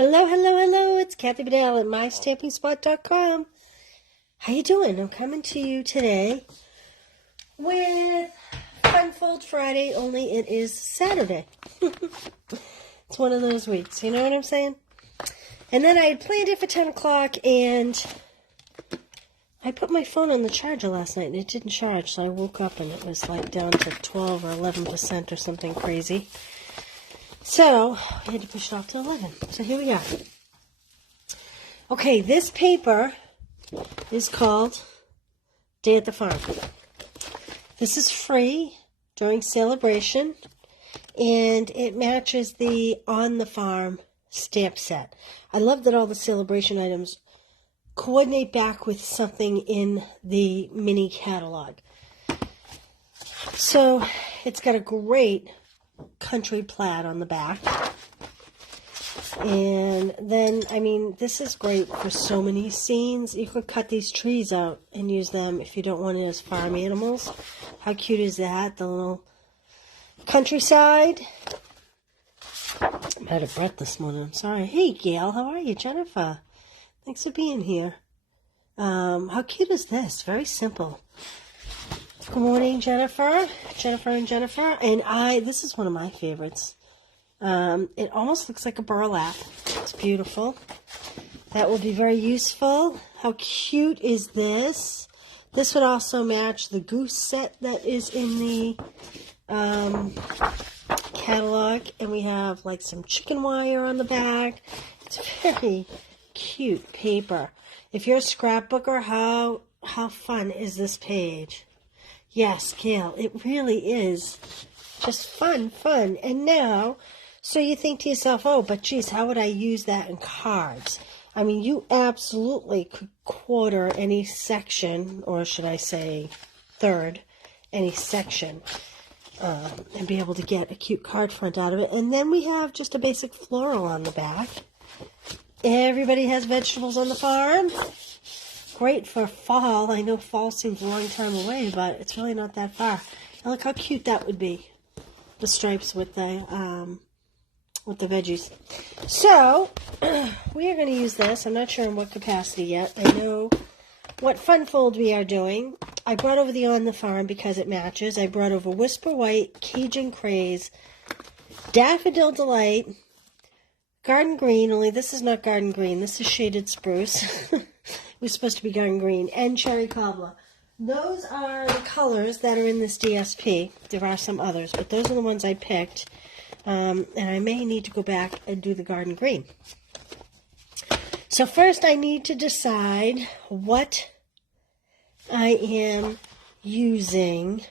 Hello, hello, hello. It's Kathy Bedell at MyStampingSpot.com. How you doing? I'm coming to you today with Fun Fold Friday, only it is Saturday. It's one of those weeks, you know what I'm saying? And then I had planned it for 10 o'clock, and I put my phone on the charger last night, and it didn't charge, so I woke up, and it was like down to 12 or 11% or something crazy. So, I had to push it off to 11. So here we are. Okay, this paper is called Day at the Farm. This is free during celebration, and it matches the On the Farm stamp set. I love that all the celebration items coordinate back with something in the mini catalog. So, it's got a great country plaid on the back. And then, I mean, this is great for so many scenes. You could cut these trees out and use them if you don't want it as farm animals. How cute is that? The little countryside. I'm out of breath this morning. I'm sorry. Hey, Gail. How are you? Jennifer. Thanks for being here. How cute is this? Very simple. Good morning, Jennifer. Jennifer and Jennifer. And this is one of my favorites. It almost looks like a burlap. It's beautiful. That will be very useful. How cute is this? This would also match the goose set that is in the catalog. And we have like some chicken wire on the back. It's very cute paper. If you're a scrapbooker, how fun is this page? Yes, Gail, it really is just fun. And now, so you think to yourself, oh, but geez, how would I use that in cards? I mean, you absolutely could quarter any section, or should I say third, any section, and be able to get a cute card front out of it. And then we have just a basic floral on the back. Everybody has vegetables on the farm. Great for fall. I know fall seems a long time away, but it's really not that far. And look how cute that would be. The stripes with the veggies. So, we are going to use this. I'm not sure in what capacity yet. I know what fun fold we are doing. I brought over the On the Farm because it matches. I brought over Whisper White, Cajun Craze, Daffodil Delight, Garden Green, only this is not Garden Green. This is Shaded Spruce. It was supposed to be Garden Green, and Cherry Cobbler. Those are the colors that are in this DSP. There are some others, but those are the ones I picked. And I may need to go back and do the Garden Green. So first I need to decide what I am using.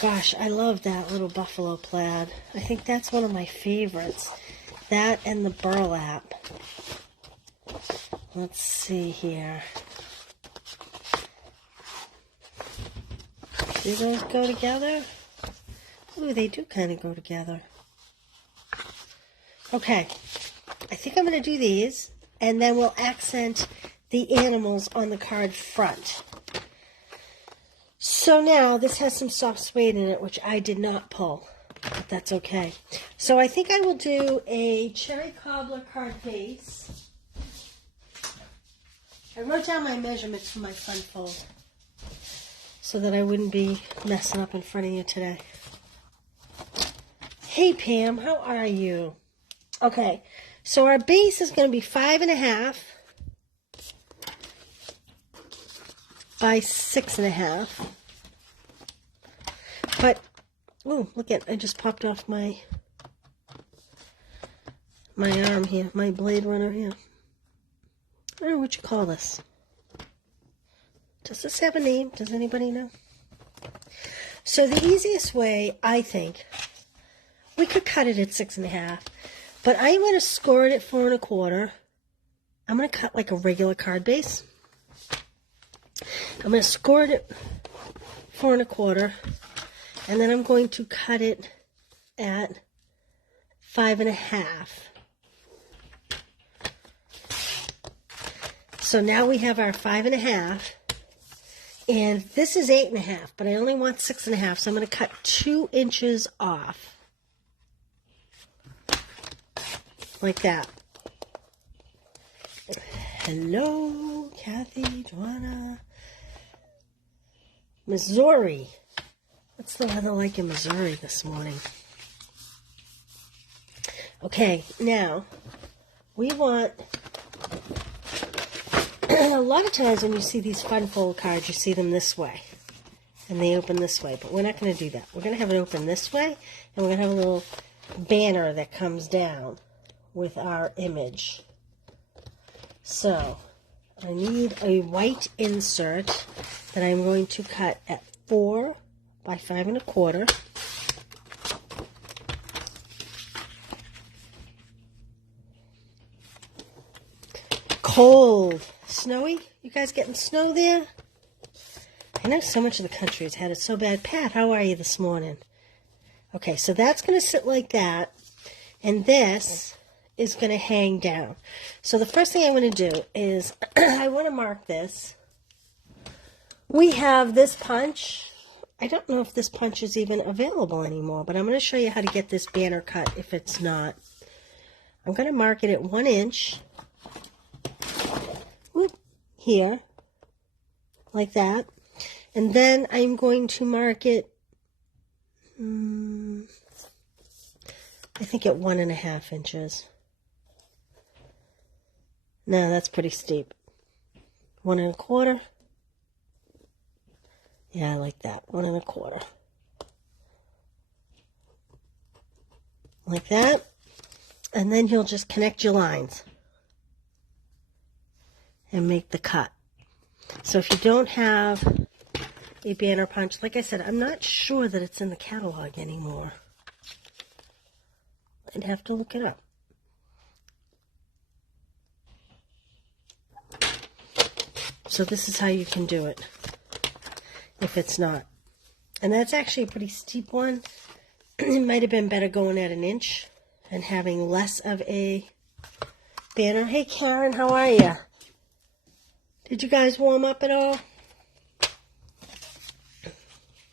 Gosh, I love that little buffalo plaid. I think that's one of my favorites. That and the burlap. Let's see here. Do those go together? Ooh, they do kind of go together. Okay. I think I'm going to do these, and then we'll accent the animals on the card front. So now, this has some soft suede in it, which I did not pull, but that's okay. So I think I will do a Cherry Cobbler card base. I wrote down my measurements for my fun fold so that I wouldn't be messing up in front of you today. Hey, Pam, how are you? Okay, so our base is going to be 5.5 by 6.5. But, oh, look at, I just popped off my arm here, my Blade Runner here. I don't know what you call this. Does this have a name? Does anybody know? So the easiest way, I think, we could cut it at 6.5, but I'm going to score it at 4 1/4. I'm going to cut like a regular card base. I'm going to score it at 4 1/4, and then I'm going to cut it at 5.5. So now we have our 5.5, and this is 8.5, but I only want 6.5, so I'm going to cut 2 inches off. like that. Hello, Kathy, Joanna. Missouri. What's the weather like in Missouri this morning? Okay, now, we want, a lot of times when you see these fun fold cards, you see them this way. And they open this way, but we're not going to do that. We're going to have it open this way, and we're going to have a little banner that comes down with our image. So, I need a white insert that I'm going to cut at 4 by 5 1/4. Cold. Snowy? You guys getting snow there? I know so much of the country has had it so bad. Pat, how are you this morning? Okay, so that's going to sit like that, and this is going to hang down. So the first thing I want to do is I want to mark this. We have this punch. I don't know if this punch is even available anymore, but I'm going to show you how to get this banner cut if it's not. I'm going to mark it at 1 inch. Whoop, here, like that. And then I'm going to mark it, I think at 1.5 inches. No, that's pretty steep. 1 1/4. Yeah, I like that. 1 1/4. Like that. And then you'll just connect your lines and make the cut. So if you don't have a banner punch, like I said, I'm not sure that it's in the catalog anymore. I'd have to look it up. So this is how you can do it if it's not. And that's actually a pretty steep one. It might have been better going at 1 inch and having less of a banner. Hey Karen, how are you? Did you guys warm up at all?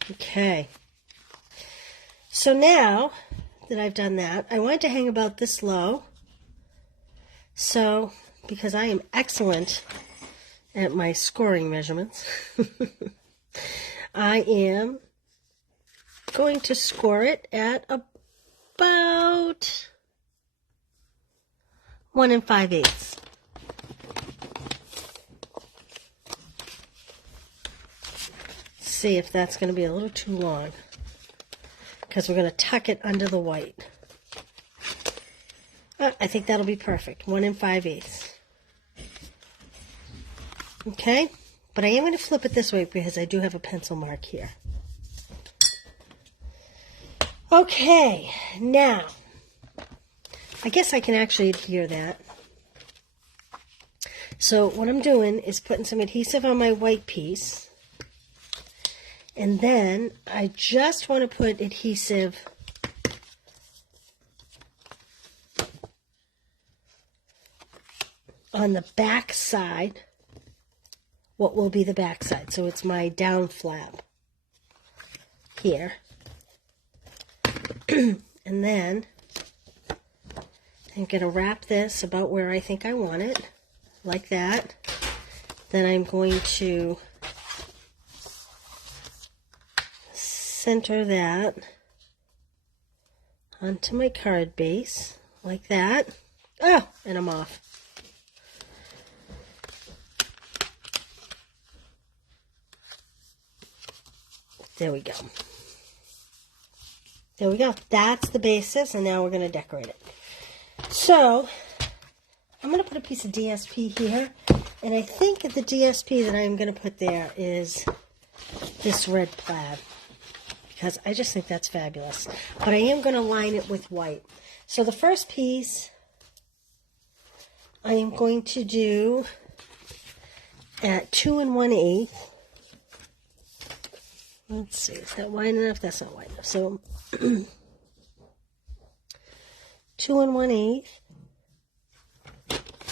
Okay. So now that I've done that, I want to hang about this low. So, because I am excellent at my scoring measurements, I am going to score it at about 1 5/8. See if that's going to be a little too long, because we're going to tuck it under the white. I think that'll be perfect. 1 5/8. Okay, but I am going to flip it this way because I do have a pencil mark here. Okay, now I guess I can actually adhere that. So what I'm doing is putting some adhesive on my white piece. And then I just want to put adhesive on the back side, what will be the back side. So it's my down flap here. And then I'm going to wrap this about where I think I want it, like that. Then I'm going to center that onto my card base, like that. Oh, and I'm off. There we go. There we go. That's the basis, and now we're going to decorate it. So, I'm going to put a piece of DSP here, and I think that the DSP that I'm going to put there is this red plaid, because I just think that's fabulous. But I am going to line it with white. So the first piece I am going to do at 2 1/8. Let's see, is that wide enough? That's not wide enough. So 2 1/8.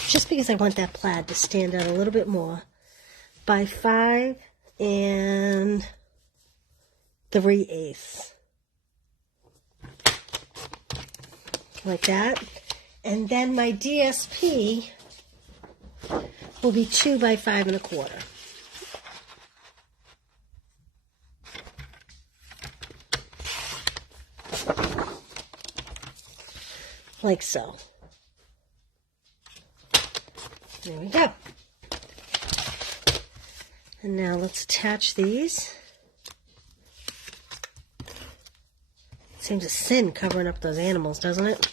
Just because I want that plaid to stand out a little bit more, by 5 3/8. Like that. And then my DSP will be 2 by 5 1/4. Like so. There we go. And now let's attach these. Seems a sin covering up those animals, doesn't it?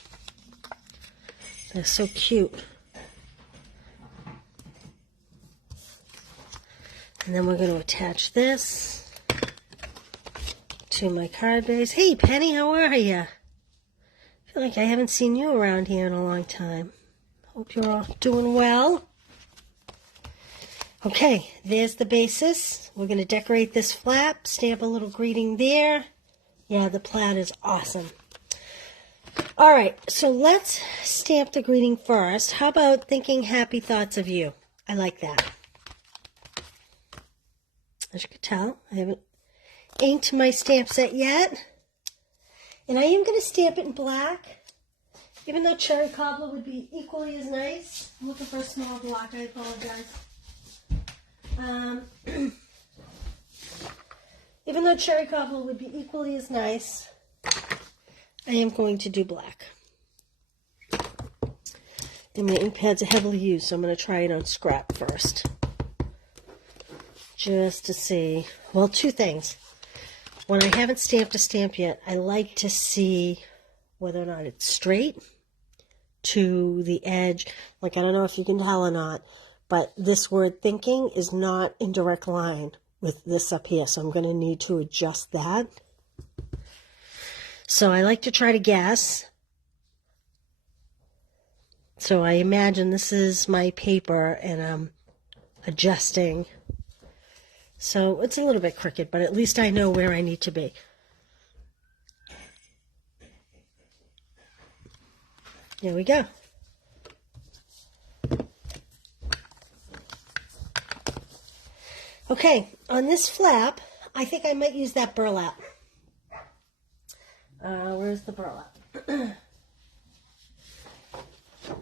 They're so cute. And then we're going to attach this to my card base. Hey, Penny, how are you? I feel like I haven't seen you around here in a long time. Hope you're all doing well. Okay, there's the basis. We're going to decorate this flap, stamp a little greeting there. Yeah, the plaid is awesome. All right, so let's stamp the greeting first. How about thinking happy thoughts of you? I like that. As you can tell, I haven't inked my stamp set yet. And I am going to stamp it in black. Even though cherry cobbler would be equally as nice. I'm looking for a smaller block, I apologize. Even though cherry cobbler would be equally as nice, I am going to do black. And my ink pads are heavily used, so I'm going to try it on scrap first. Just to see, well, two things. When I haven't stamped a stamp yet, I like to see whether or not it's straight to the edge. Like, I don't know if you can tell or not, but this word thinking is not in direct line with this up here, so I'm going to need to adjust that. So I like to try to guess. So I imagine this is my paper and I'm adjusting. So it's a little bit crooked, but at least I know where I need to be. There we go. Okay, on this flap, I think I might use that burlap. Where's the burlap?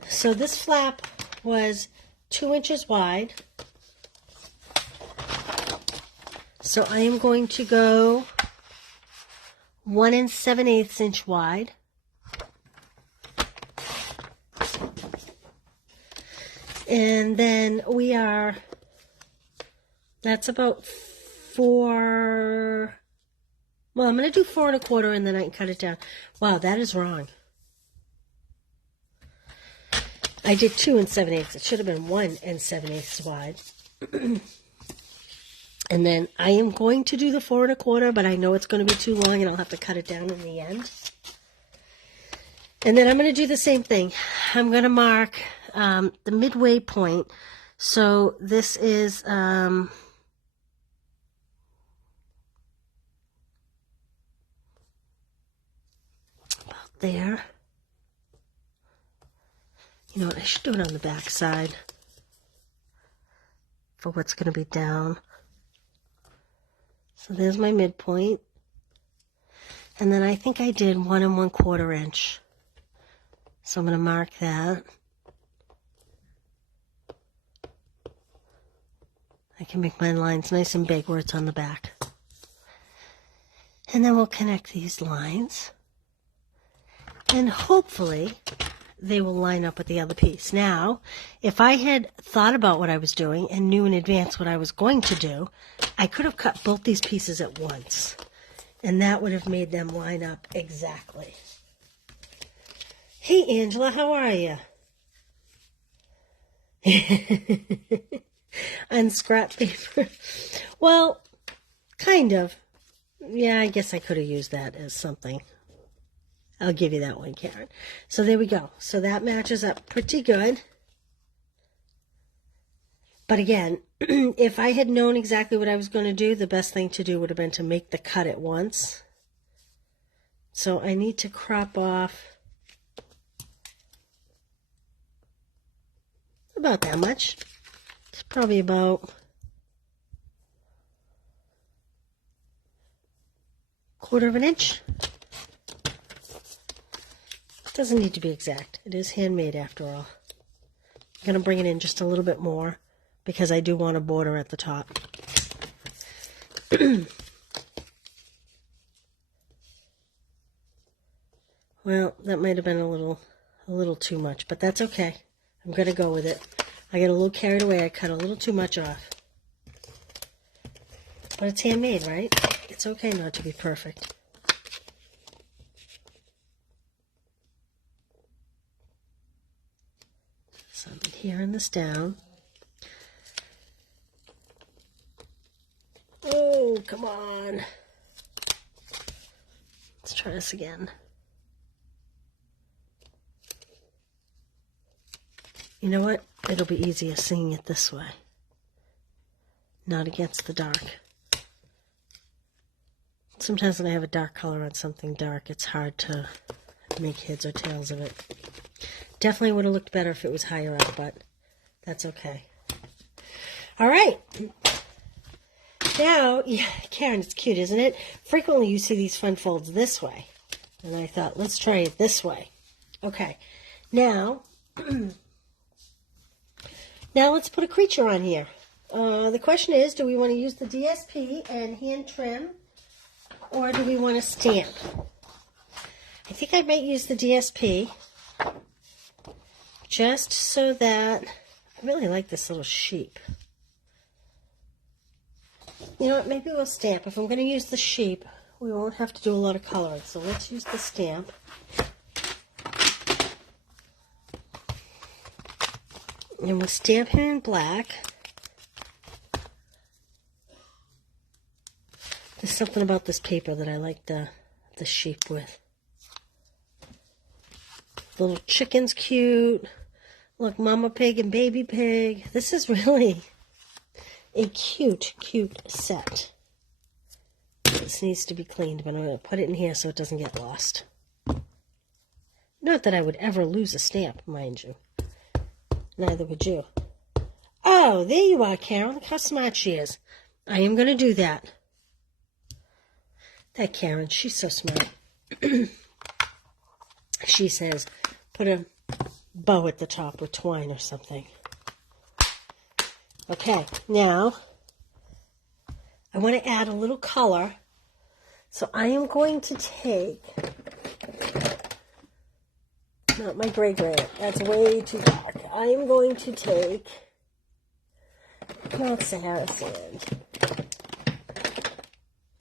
So this flap was 2 inches wide. So I am going to go 1 7/8 inch wide. And then that's about 4, well, I'm going to do 4 1/4 and then I can cut it down. Wow, that is wrong. I did 2 7/8. It should have been 1 7/8 wide. And then I am going to do the 4 1/4, but I know it's going to be too long and I'll have to cut it down in the end. And then I'm going to do the same thing. I'm going to mark the midway point. So this is about there. You know what, I should do it on the back side for what's going to be down. So there's my midpoint. And then I think I did 1 1/4 inch. So I'm going to mark that. I can make my lines nice and big where it's on the back. And then we'll connect these lines. And hopefully they will line up with the other piece. Now, if I had thought about what I was doing and knew in advance what I was going to do, I could have cut both these pieces at once. And that would have made them line up exactly. Hey, Angela, how are you? On scrap paper. Well, kind of. Yeah, I guess I could have used that as something. I'll give you that one, Karen. So there we go. So that matches up pretty good. But again, if I had known exactly what I was going to do, the best thing to do would have been to make the cut at once. So I need to crop off about that much. It's probably about quarter of an inch. Doesn't need to be exact. It is handmade after all. I'm going to bring it in just a little bit more because I do want a border at the top. Well, that might have been a little too much, but that's okay. I'm going to go with it. I get a little carried away. I cut a little too much off. But it's handmade, right? It's okay not to be perfect. So I'm adhering this down. Oh, come on. Let's try this again. You know what? It'll be easier seeing it this way, not against the dark. Sometimes when I have a dark color on something dark, it's hard to make heads or tails of it. Definitely would have looked better if it was higher up, but that's okay. All right. Now, yeah, Karen, it's cute, isn't it? Frequently you see these fun folds this way. And I thought, let's try it this way. Okay. Now, now let's put a creature on here. The question is, do we want to use the DSP and hand trim, or do we want to stamp? I think I might use the DSP, just so that, I really like this little sheep. You know what, maybe we'll stamp. If I'm going to use the sheep, we won't have to do a lot of coloring, so let's use the stamp. And we'll stamp him in black. There's something about this paper that I like the sheep with. The little chicken's cute. Look, Mama Pig and Baby Pig. This is really a cute, cute set. This needs to be cleaned, but I'm going to put it in here so it doesn't get lost. Not that I would ever lose a stamp, mind you. Neither would you. Oh, there you are, Karen. Look how smart she is. I am going to do that. That Karen, she's so smart. She says, put a bow at the top with twine or something. Okay, now I want to add a little color. So I am going to take, not my gray, that's way too dark. I am going to take Mount Sahara sand.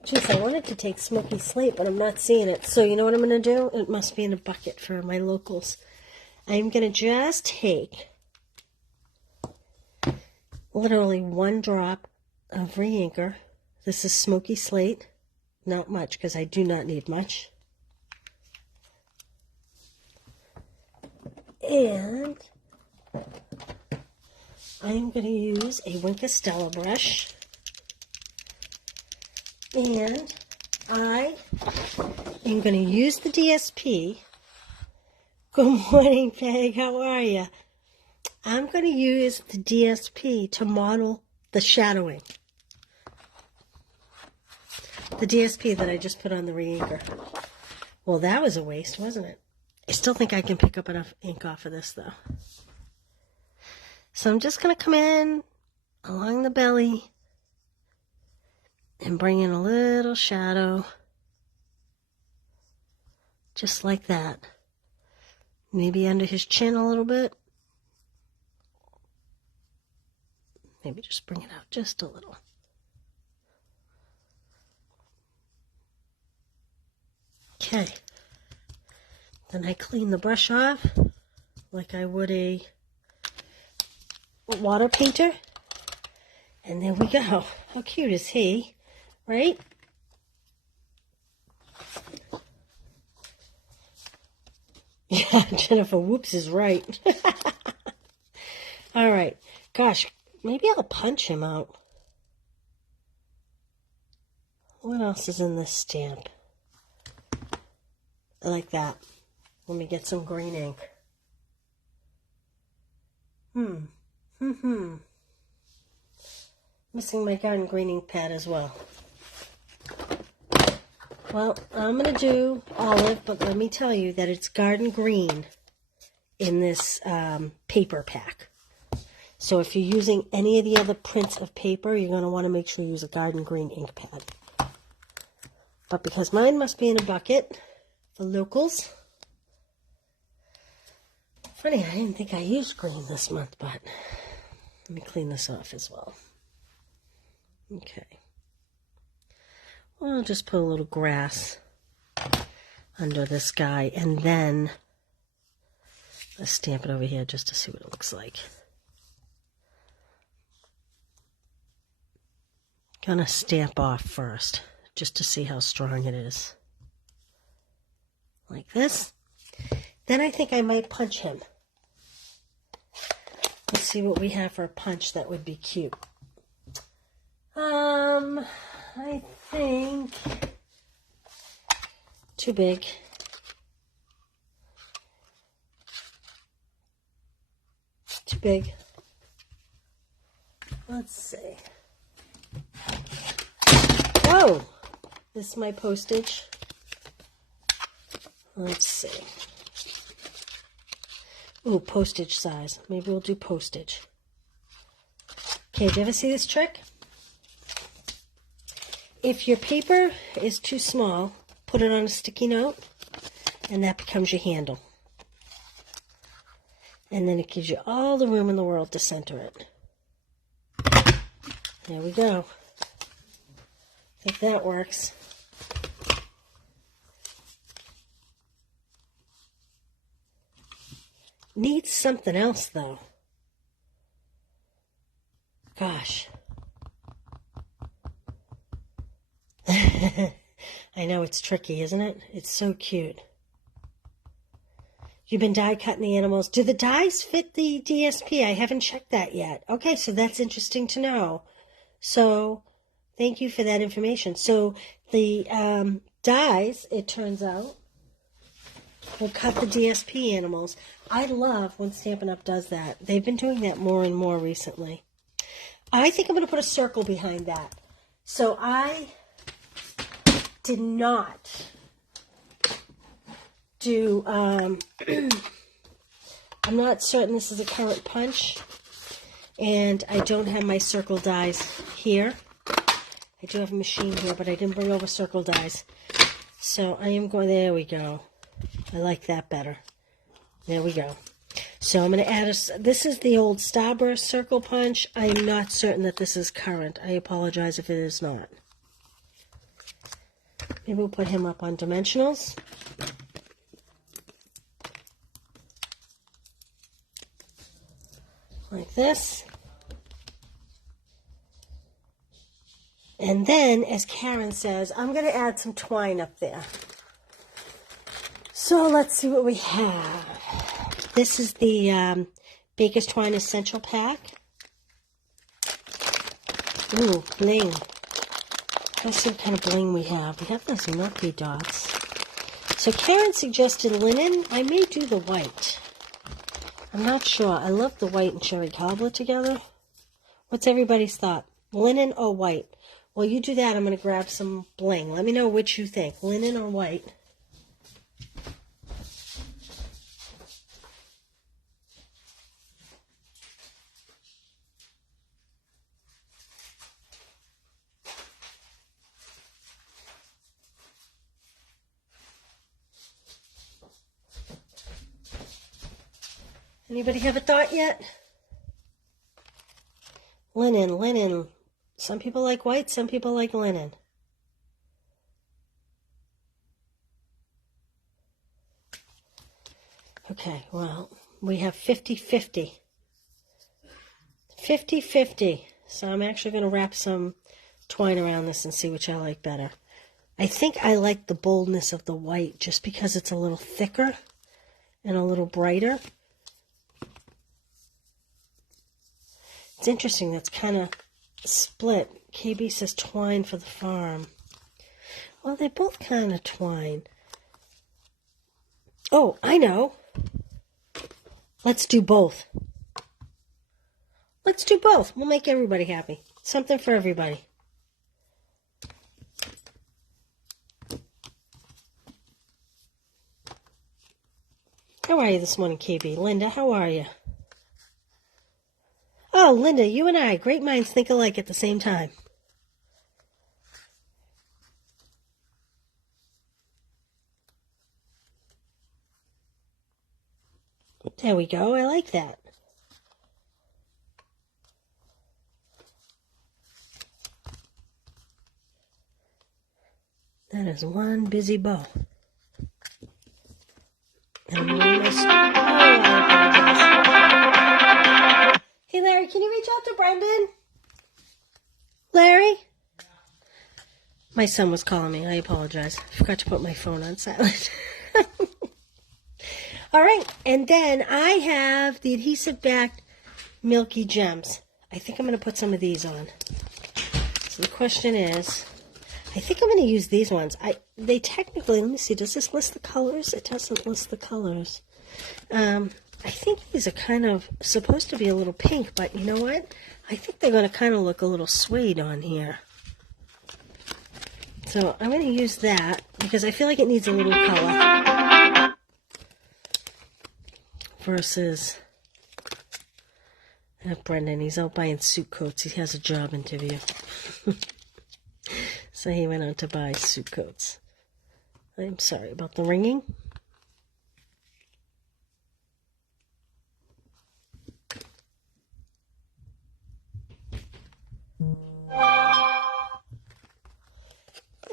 Jeez, I wanted to take Smoky Slate, but I'm not seeing it. So you know what I'm going to do? It must be in a bucket for my locals. I'm going to just take literally one drop of re-inker. This is Smoky Slate. Not much, because I do not need much. And I am going to use a Wink of Stella brush. And I am going to use the DSP. Good morning, Peg. How are you? I'm going to use the DSP to model the shadowing. The DSP that I just put on the re-inker. Well, that was a waste, wasn't it? I still think I can pick up enough ink off of this, though. So I'm just going to come in along the belly and bring in a little shadow. Just like that. Maybe under his chin a little bit. Maybe just bring it out just a little. Okay. Then I clean the brush off like I would a water painter. And there we go. How cute is he, right? Yeah, Jennifer Whoops is right. All right. Gosh, maybe I'll punch him out. What else is in this stamp? I like that. Let me get some green ink. Missing my garden green ink pad as well. Well, I'm going to do olive, but let me tell you that it's garden green in this paper pack. So if you're using any of the other prints of paper, you're going to want to make sure you use a garden green ink pad. But because mine must be in a bucket for locals. Funny, I didn't think I used green this month, but let me clean this off as well. Okay. Well, I'll just put a little grass under this guy, and then let's stamp it over here just to see what it looks like. Gonna stamp off first, just to see how strong it is. Like this. Then I think I might punch him. Let's see what we have for a punch that would be cute. I think too big. Too big. Let's see. Whoa! This is my postage. Let's see. Ooh, postage size. Maybe we'll do postage. Okay, do you ever see this trick? If your paper is too small, put it on a sticky note, and that becomes your handle. And then it gives you all the room in the world to center it. There we go. I think that works. Needs something else, though. Gosh. I know it's tricky, isn't it? It's so cute. You've been die cutting the animals. Do the dies fit the DSP? I haven't checked that yet. Okay, so that's interesting to know. So, thank you for that information. So, the dies, it turns out, will cut the DSP animals. I love when Stampin' Up! Does that. They've been doing that more and more recently. I think I'm going to put a circle behind that. So, I did not do, I'm not certain this is a current punch, and I don't have my circle dies here. I do have a machine here, but I didn't bring over circle dies. So I am going, there we go. I like that better. There we go. So I'm going to add this is the old Starburst circle punch. I'm not certain that this is current. I apologize if it is not. Maybe we'll put him up on dimensionals. Like this. And then, as Karen says, I'm going to add some twine up there. So let's see what we have. This is the Baker's Twine Essential Pack. Ooh, bling. Let's see what kind of bling we have. We have those milky dots. So Karen suggested linen. I may do the white. I'm not sure. I love the white and cherry cobbler together. What's everybody's thought? Linen or white? Well, you do that. I'm going to grab some bling. Let me know which you think. Linen or white? Anybody have a thought yet? Linen, linen. Some people like white, some people like linen. Okay, well, we have 50-50. 50-50. So I'm actually going to wrap some twine around this and see which I like better. I think I like the boldness of the white just because it's a little thicker and a little brighter. It's interesting, that's kind of split. KB says twine for the farm. Well, they're both kind of twine. Oh, I know. Let's do both. Let's do both. We'll make everybody happy. Something for everybody. How are you this morning, KB? Linda, how are you? Oh, Linda, you and I, great minds think alike at the same time. There we go. I like that. That is one busy bow. And I'm almost... Hey, Larry, can you reach out to Brendan? Larry? My son was calling me. I apologize. I forgot to put my phone on silent. All right, and then I have the adhesive-backed Milky Gems. I think I'm going to put some of these on. So the question is, I think I'm going to use these ones. They technically, let me see, does this list the colors? It doesn't list the colors. I think these are kind of supposed to be a little pink, but you know what? I think they're going to kind of look a little suede on here. So I'm going to use that because I feel like it needs a little color. Versus Brendan, he's out buying suit coats. He has a job interview. So he went out to buy suit coats. I'm sorry about the ringing.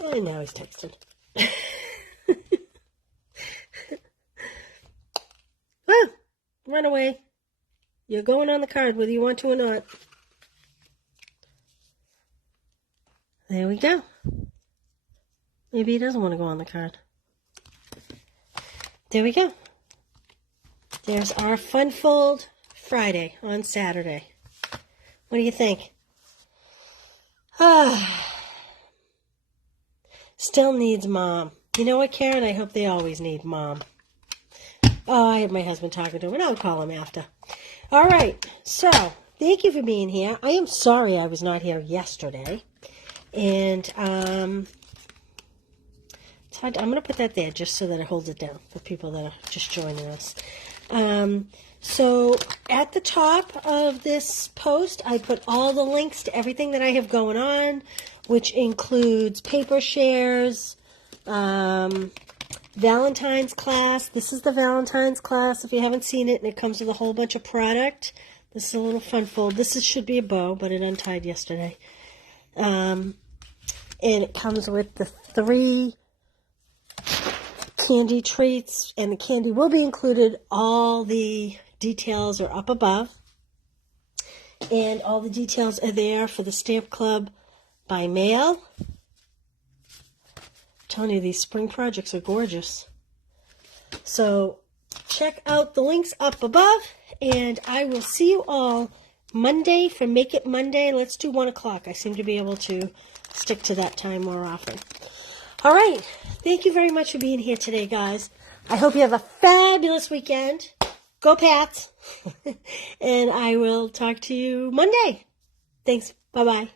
And now he's texting. Oh, run away. You're going on the card whether you want to or not. There we go. Maybe he doesn't want to go on the card. There we go. There's our Fun Fold Friday on Saturday. What do you think? Still needs mom. You know what, Karen? I hope they always need mom. Oh, I have my husband talking to him, and I'll call him after. All right. So, thank you for being here. I am sorry I was not here yesterday. And I'm going to put that there just so that it holds it down for people that are just joining us. So at the top of this post, I put all the links to everything that I have going on, which includes paper shares, Valentine's class. This is the Valentine's class. If you haven't seen it, and it comes with a whole bunch of product. This is a little fun fold. Should be a bow, but it untied yesterday. And it comes with the 3 candy treats, and the candy will be included. All the details are up above, and all the details are there for the Stamp Club by mail. I'm telling you, these spring projects are gorgeous. So check out the links up above, and I will see you all Monday for Make It Monday. Let's do 1 o'clock. I seem to be able to stick to that time more often. All right. Thank you very much for being here today, guys. I hope you have a fabulous weekend. Go Pats. And I will talk to you Monday. Thanks. Bye-bye.